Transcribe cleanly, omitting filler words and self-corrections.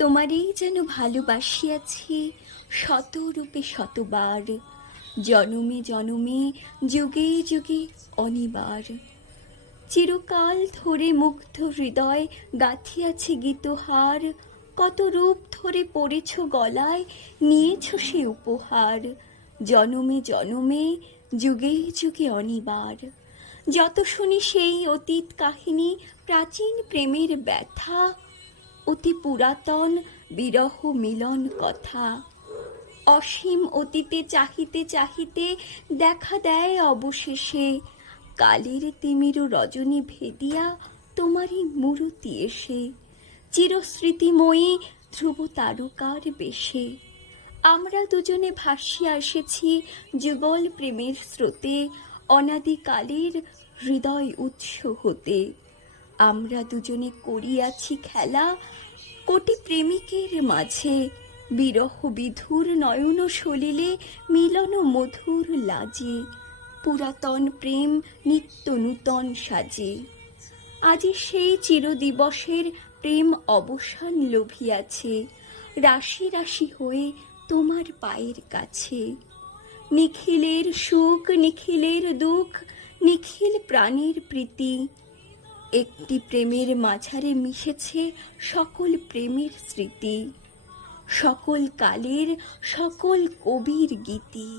তোমারই যেন ভালোবাসিয়াছি শতরূপে শতবার, জনমে জনমে যুগে যুগে অনিবার। চিরকাল ধরে মুগ্ধ হৃদয় গাঁথিয়াছে গীতহার, কত রূপ ধরে পড়েছ গলায়, নিয়েছ সে উপহার। জনমে জনমে যুগে যুগে অনিবার। যত শুনি সেই অতীত কাহিনী, প্রাচীন প্রেমের ব্যথা, অতি পুরাতন বিরহ মিলন কথা। অসীম অতীতে চাহিতে চাহিতে দেখা দেয় অবশেষে, কালের তিমির রজনী ভেদিয়া তোমারই মূরতি এসে, চিরস্মৃতিময়ী ধ্রুব তারকার বেশে। আমরা দুজনে ভাসিয়া এসেছি যুগল প্রেমের স্রোতে, অনাদিকালের হৃদয় উৎস হতে। আমরা দুজনে করিয়াছি খেলা কোটি প্রেমিকের মাঝে, বিরহ বিধুর নয়ন সলিলে মিলন মধুর লাজে, পুরাতন প্রেম নিত্য নূতন সাজে। আজি সেই চিরদিবসের প্রেম অবসান লোভিয়াছে, রাশি রাশি হয়ে তোমার পায়ের কাছে। নিখিলের সুখ নিখিলের দুঃখ, নিখিল প্রাণীর প্রীতি, একটি প্রেমের মাঝারে মিশেছে সকল প্রেমের স্মৃতি, সকল কালের সকল কবির গীতি।